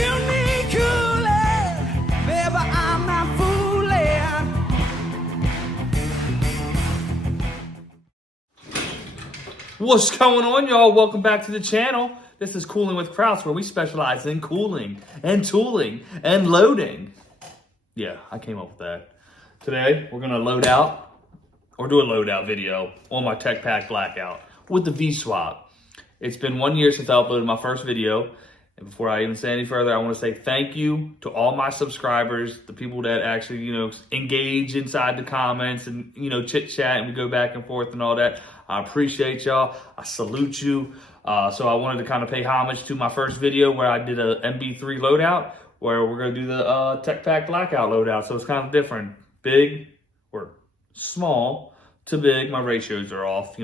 need cooling, baby, I'm not fooling. What's going on, y'all? Welcome back to the channel. This is Cooling with Krause, where we specialize in cooling and tooling and loading. Yeah, I came up with that. Today, we're gonna load out, or do a loadout video on my PAC blackout with the V-swap. It's been 1 year since I uploaded my first video. And before I even say any further, I want to say thank you to all my subscribers, the people that actually, engage inside the comments and, chit chat and we go back and forth and all that. I appreciate y'all. I salute you. So I wanted to kind of pay homage to my first video where I did a MB3 loadout, where we're going to do the PAC blackout loadout. So it's kind of different. Big or small to big. My ratios are off,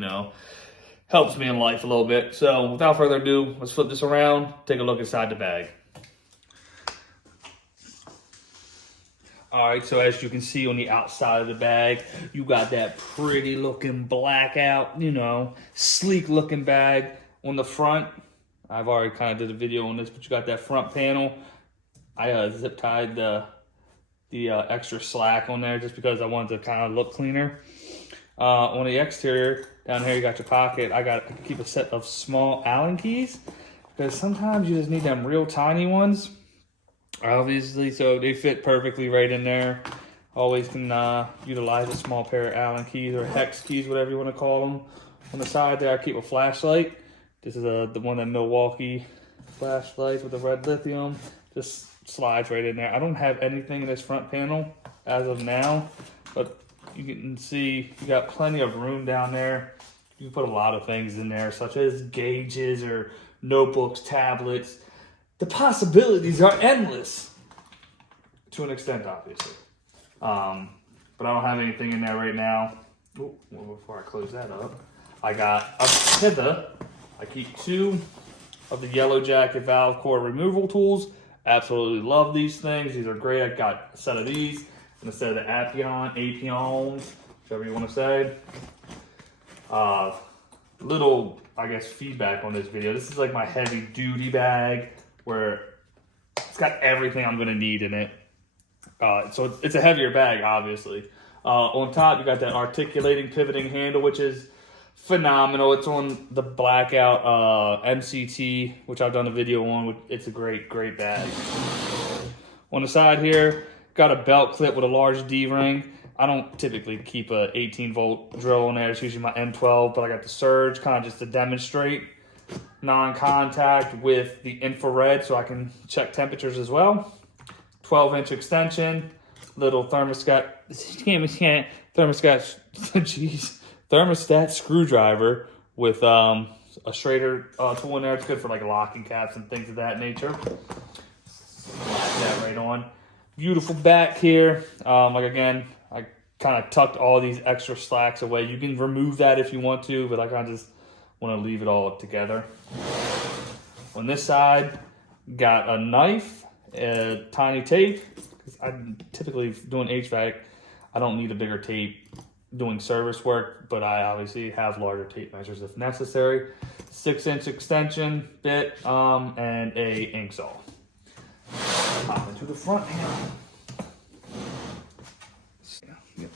Helps me in life a little bit. So without further ado, let's flip this around, take a look inside the bag. All right, so as you can see on the outside of the bag, you got that pretty looking blackout, sleek looking bag. On the front, I've already kind of did a video on this, but you got that front panel. I zip tied the extra slack on there just because I wanted to kind of look cleaner. On the exterior, down here you got your pocket. I can keep a set of small Allen keys because sometimes you just need them real tiny ones. Obviously, so they fit perfectly right in there. Always can utilize a small pair of Allen keys or hex keys, whatever you want to call them. On the side there, I keep a flashlight. This is the one that Milwaukee flashlights with the red lithium. Just slides right in there. I don't have anything in this front panel as of now, but you can see you got plenty of room down there. You can put a lot of things in there, such as gauges or notebooks, tablets. The possibilities are endless, to an extent, obviously. But I don't have anything in there right now. Ooh, well, before I close that up, I got a hither. I keep 2 of the Yellow Jacket valve core removal tools. Absolutely love these things. These are great. I got a set of these and a set of the Apions, whichever you want to say. Little, I guess, feedback on this video. This is like my heavy duty bag where it's got everything I'm going to need in it. So it's a heavier bag, obviously. On top, you got that articulating pivoting handle, which is phenomenal. It's on the blackout MCT, which I've done a video on. It's a great bag. On the side here, got a belt clip with a large D-ring. I don't typically keep a 18-volt drill in there. It's usually my M12, but I got the Surge kind of just to demonstrate non-contact with the infrared so I can check temperatures as well. 12-inch extension, little thermostat, thermostat screwdriver with a Schrader tool in there. It's good for like locking caps and things of that nature. Slide that right on. Beautiful back here. Again, I kind of tucked all these extra slacks away. You can remove that if you want to, but I kind of just want to leave it all together. On this side, got a knife, tiny tape. I'm typically doing HVAC. I don't need a bigger tape doing service work, but I obviously have larger tape measures if necessary. 6-inch extension bit and a ink saw. Pop into the front here.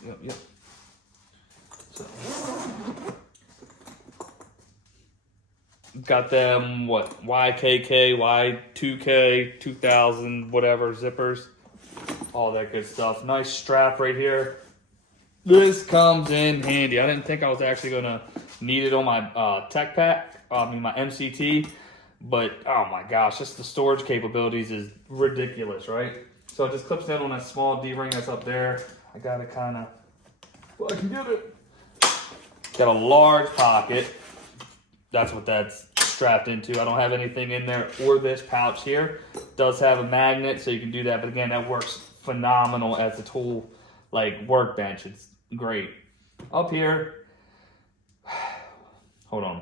Yep. So, got them, YKK, Y2K, 2000, whatever, zippers. All that good stuff. Nice strap right here. This comes in handy. I didn't think I was actually going to need it on my my MCT. But, oh my gosh, just the storage capabilities is ridiculous, right? So it just clips in on that small D-ring that's up there. I got to kind of, well, I can get it. Got a large pocket. That's what that's strapped into. I don't have anything in there or this pouch here. It does have a magnet, so you can do that. But again, that works phenomenal as a tool, like workbench. It's great. Up here, hold on.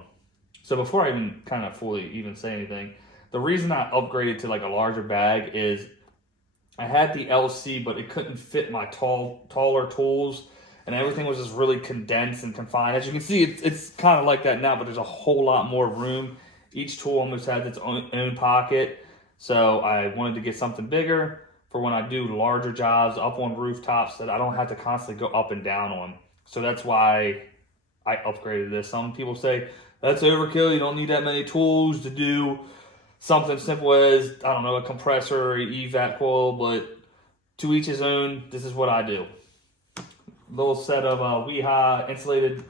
So before I even kind of fully even say anything, the reason I upgraded to like a larger bag is I had the LC, but it couldn't fit my taller tools, and everything was just really condensed and confined. As you can see, it's kind of like that now, but there's a whole lot more room. Each tool almost has its own pocket. So I wanted to get something bigger for when I do larger jobs up on rooftops that I don't have to constantly go up and down on. So that's why I upgraded this. Some people say, that's overkill, you don't need that many tools to do something simple as, I don't know, a compressor or HVAC coil, but to each his own, this is what I do. Little set of WeHa insulated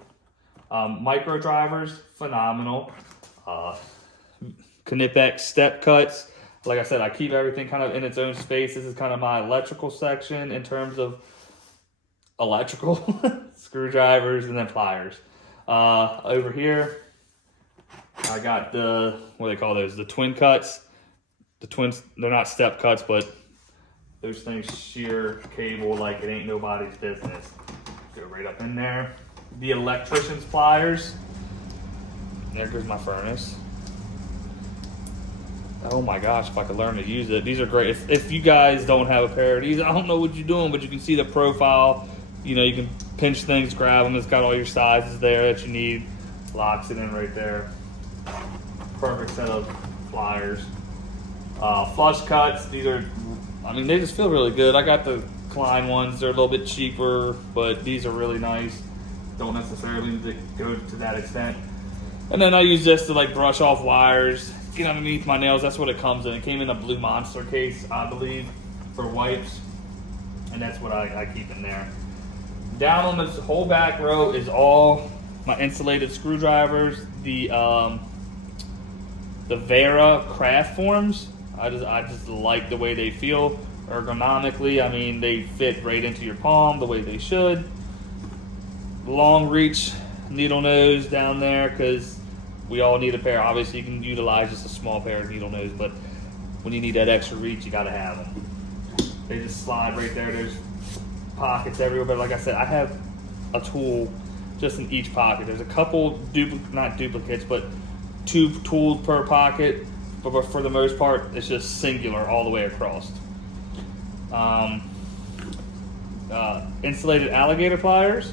micro drivers, phenomenal. Knipex step cuts. Like I said, I keep everything kind of in its own space. This is kind of my electrical section in terms of electrical screwdrivers and then pliers. Over here, I got what do they call those? The twin cuts. The twins, they're not step cuts, but those things shear cable like it ain't nobody's business. Go right up in there. The electrician's pliers. There goes my furnace. Oh my gosh, if I could learn to use it. These are great. If you guys don't have a pair of these, I don't know what you're doing, but you can see the profile. You know, you can pinch things, grab them. It's got all your sizes there that you need. Locks it in right there. Perfect set of pliers. Flush cuts. These are, I mean, they just feel really good. I got the Klein ones. They're a little bit cheaper, but these are really nice. Don't necessarily need to go to that extent. And then I use this to like brush off wires, get underneath my nails. That's what it comes in. It came in a blue Monster case, I believe, for wipes. And that's what I keep in there. Down on this whole back row is all my insulated screwdrivers. The Veto craft forms. I just like the way they feel ergonomically. I mean, they fit right into your palm the way they should. Long reach needle nose down there because we all need a pair. Obviously, you can utilize just a small pair of needle nose, but when you need that extra reach, you got to have them. They just slide right there. There's pockets everywhere, but like I said, I have a tool just in each pocket. There's a couple not duplicates, but 2 tools per pocket, but for the most part, it's just singular all the way across. Insulated alligator pliers.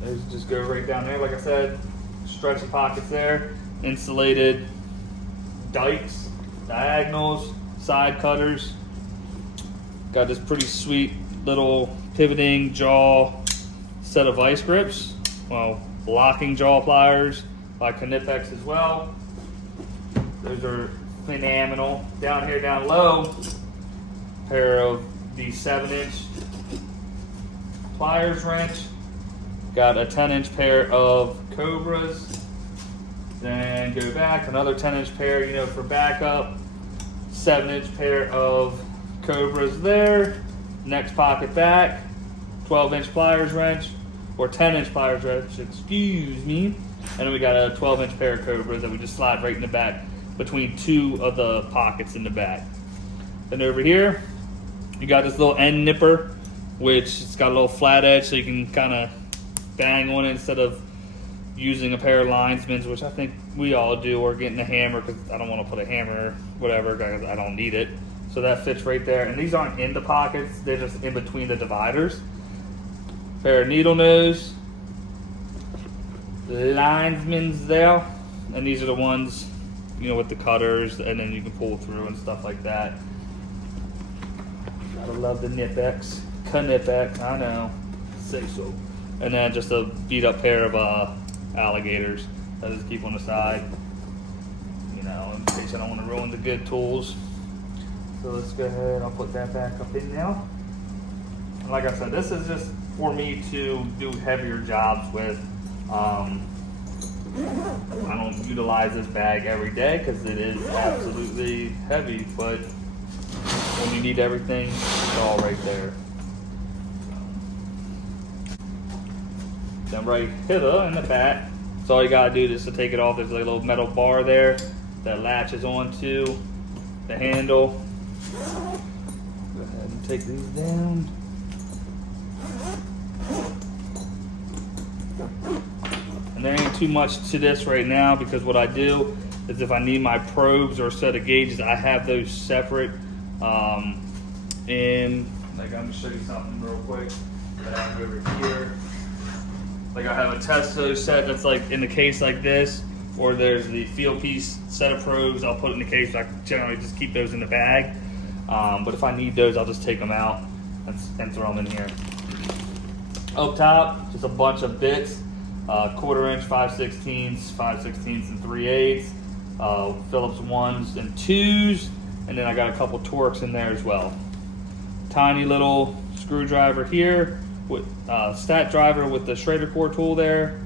Those just go right down there. Like I said, stretchy pockets there. Insulated dikes, diagonals, side cutters. Got this pretty sweet little pivoting jaw set of vice grips. Well, locking jaw pliers by Knipex as well. Those are phenomenal. Down here, down low, pair of the 7-inch pliers wrench. Got a 10-inch pair of Cobras. Then go back, another 10-inch pair, you know, for backup. 7-inch pair of Cobras there. Next pocket back, 12-inch pliers wrench, or 10-inch pliers wrench, excuse me. And then we got a 12-inch pair of Cobras that we just slide right in the back between 2 of the pockets in the back. Then over here, you got this little end nipper, which it's got a little flat edge so you can kind of bang on it instead of using a pair of linesmen's, which I think we all do, or getting a hammer because I don't want to put a hammer or whatever because I don't need it. So that fits right there. And these aren't in the pockets, they're just in between the dividers. Pair of needle nose, linesmen's there. And these are the ones, you know, with the cutters, and then you can pull through and stuff like that. Gotta love the Knipex. Knipex, I know. Say so. And then just a beat up pair of alligators that I just keep on the side, you know, in case I don't want to ruin the good tools. So let's go ahead, I'll put that back up in now. And like I said, this is just for me to do heavier jobs with. I don't utilize this bag every day because it is absolutely heavy, but when you need everything, it's all right there. Then right hither in the back, so all you gotta do is to take it off. There's a little metal bar there that latches onto the handle. Go ahead and take these down. And there ain't too much to this right now because what I do is if I need my probes or set of gauges, I have those separate. And like I'm gonna show you something real quick that I have over here. Like I have a Testo set that's like in the case like this, or there's the field piece set of probes. I'll put it in the case. I generally just keep those in the bag. But if I need those, I'll just take them out and throw them in here. Up top, just a bunch of bits. 1/4 inch, 5/16, 5/16 and 3/8, Phillips 1s and 2s, and then I got a couple Torx in there as well. Tiny little screwdriver here with stat driver with the Schrader core tool there.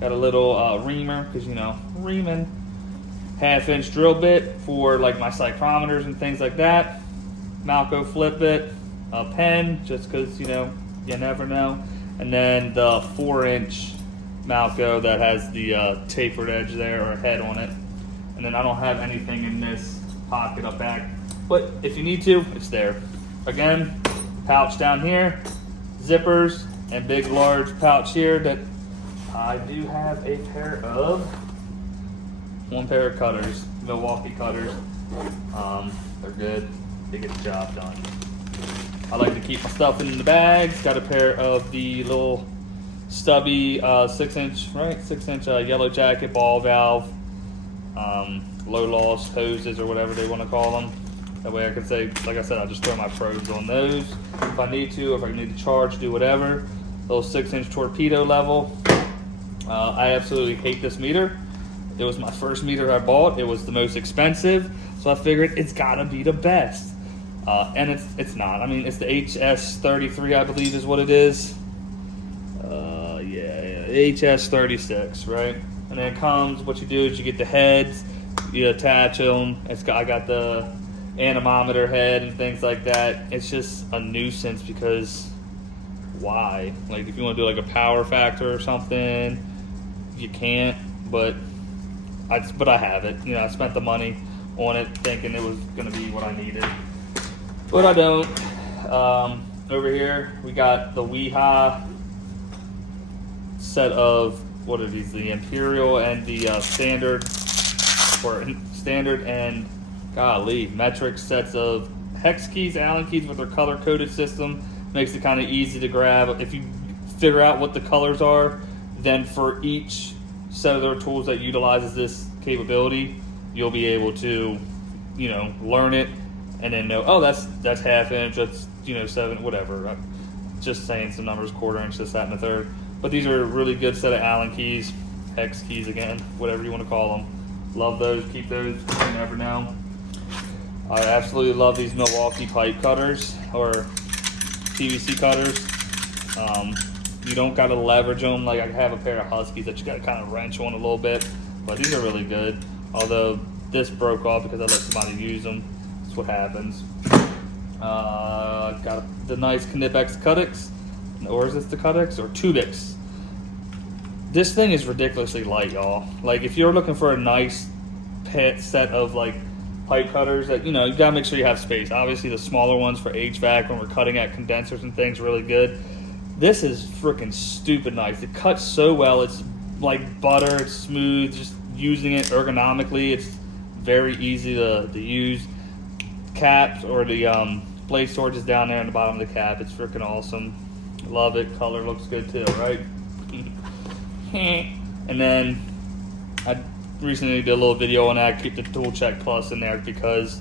Got a little reamer, because you know, reaming. 1/2 inch drill bit for like my psychrometers and things like that. Malco flip bit, a pen, just because you know, you never know. And then the 4-inch Malco that has the tapered edge there, or head on it. And then I don't have anything in this pocket up back, but if you need to, it's there. Again, pouch down here, zippers, and big large pouch here that I do have one pair of cutters, Milwaukee cutters. They're good, they get the job done. I like to keep my stuff in the bags. Got a pair of the little stubby 6-inch yellow jacket ball valve, low loss hoses or whatever they want to call them. That way I can say, like I said, I'll just throw my probes on those if I need to, if I need to charge, do whatever. Little 6-inch torpedo level. I absolutely hate this meter. It was my first meter I bought. It was the most expensive, so I figured it's gotta be the best. And it's not. I mean, it's the HS33, I believe is what it is. Yeah, HS36, right? And then it comes, what you do is you get the heads, you attach them. I got the anemometer head and things like that. It's just a nuisance because why? Like if you want to do like a power factor or something, you can't, but I have it. You know, I spent the money on it thinking it was gonna be what I needed, but I don't. Over here we got the Weha set of, what are these, the Imperial and the standard and golly metric sets of hex keys, Allen keys with their color coded system. Makes it kind of easy to grab. If you figure out what the colors are, then for each set of their tools that utilizes this capability, you'll be able to, you know, learn it and then know, oh, that's 1/2 inch, that's, you know, 7, whatever. I'm just saying some numbers, 1/4 inch, this, that, and the third. But these are a really good set of Allen keys, hex keys again, whatever you want to call them. Love those, keep those, you never know. I absolutely love these Milwaukee pipe cutters, or PVC cutters. You don't got to leverage them. Like I have a pair of Huskies that you got to kind of wrench on a little bit, but these are really good. Although this broke off because I let somebody use them. That's what happens. Got the nice Knipex Cutix, or is this the Cutix or Tubix? This thing is ridiculously light, y'all. Like if you're looking for a nice pet set of like pipe cutters, that you know, you gotta make sure you have space. Obviously the smaller ones for HVAC when we're cutting at condensers and things, really good. This is freaking stupid nice. It cuts so well. It's like butter. It's smooth. Just using it ergonomically, it's very easy to use. Caps, or the blade storage is down there in the bottom of the cap. It's freaking awesome. Love it. Color looks good too, right? And then I recently did a little video on that. Keep the Tool Check Plus in there because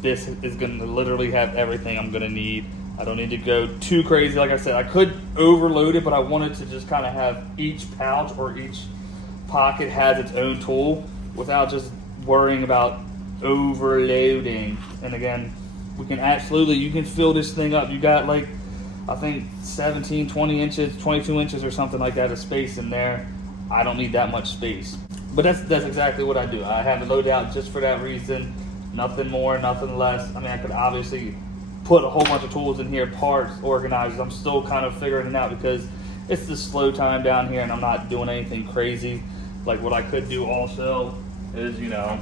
this is going to literally have everything I'm going to need. I don't need to go too crazy. Like I said, I could overload it, but I wanted to just kind of have each pouch or each pocket has its own tool without just worrying about overloading. And again, we can absolutely, you can fill this thing up. You got like, I think 17, 20 inches, 22 inches or something like that of space in there. I don't need that much space. But that's exactly what I do. I have it loaded out just for that reason. Nothing more, nothing less. I mean, I could obviously put a whole bunch of tools in here, parts, organizers. I'm still kind of figuring it out because it's the slow time down here and I'm not doing anything crazy. Like what I could do also is, you know,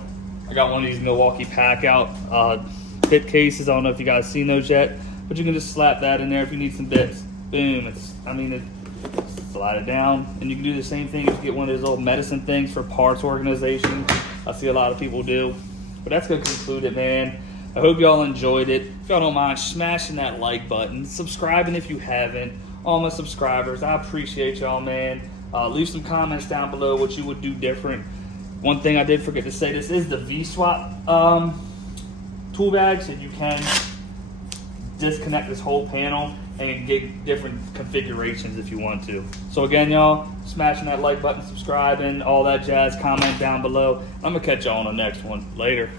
I got one of these Milwaukee PAC out bit cases. I don't know if you guys seen those yet, but you can just slap that in there if you need some bits. Boom. Slide it down, and you can do the same thing if you get one of those little medicine things for parts organization. I see a lot of people do. But that's going to conclude it, man. I hope y'all enjoyed it. If y'all don't mind smashing that like button, subscribing if you haven't. All my subscribers, I appreciate y'all, man. Leave some comments down below what you would do different. One thing I did forget to say, this is the V-swap tool bag, so you can disconnect this whole panel and get different configurations if you want to. So again, y'all, smashing that like button, subscribing, all that jazz, comment down below. I'm gonna catch y'all on the next one. Later.